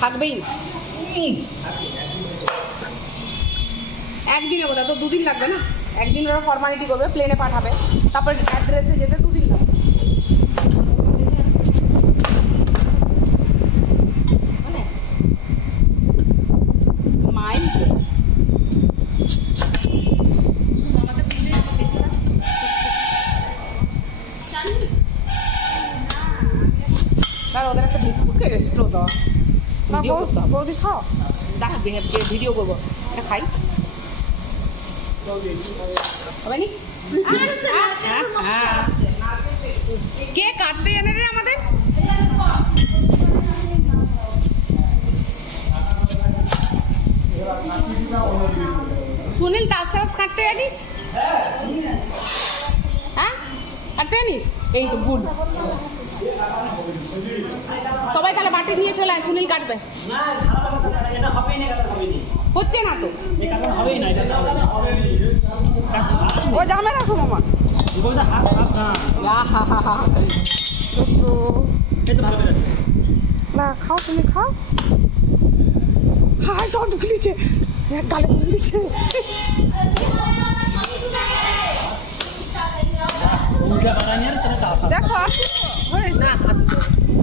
থাকবেই একদিনে কোথাও তো দুদিন লাগবে না, একদিন ওরা ফর্মালিটি করবে, প্লেনে পাঠাবে, তারপর অ্যাড্রেসে যেতে দুদিন লাগবে। ওদের একটা বিস্কুটকে এক্সট্রো দাও, বৌদি খাও, দেখা ভিডিও করবো, এটা খাই হবে নি। কে কাটতে জানে রে আমাদের? সুনীল তাস কাটতে জানিস? হ্যাঁ কাটতে জানিস? এই তো গুড, সবাই তাহলে বাটি নিয়ে চলে আয়, সুনীল কাটবে। হচ্ছে না তো, ও জামে রাখো মামা, না খাও, তুমি খাও। হাই সব ঢুকলিছে, গালে ঢুকলিছে। দেখো হয়েছে।